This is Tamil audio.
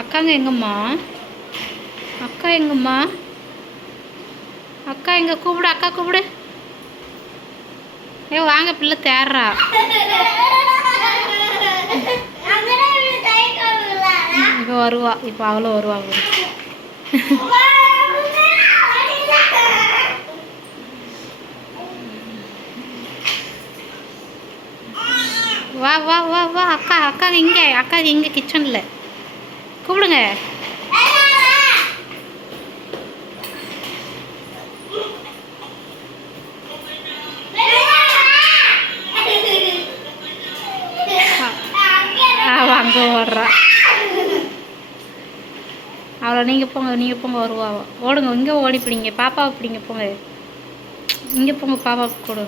அக்காங்க எங்கம்மா? அக்கா எங்கம்மா? அக்கா எங்க? கூப்பிடு, அக்கா கூப்பிடு. ஏ வாங்க, பிள்ளை தேடுறா. இப்போ வருவா, இப்போ அவளும் வருவா. வா வா வா வா. அக்கா அக்காங்க இங்கே, அக்காங்க இங்கே கிச்சனில். கூப்பிடுங்க. அங்கே ஓடுறா. அவ்வளோ நீங்கள் போங்க வருவா. ஓடுங்க, இங்கே ஓடி பிடிங்க, பாப்பாவை பிடிங்க, போங்க. இங்கே போங்க, பாப்பாவுக்கு கொடு.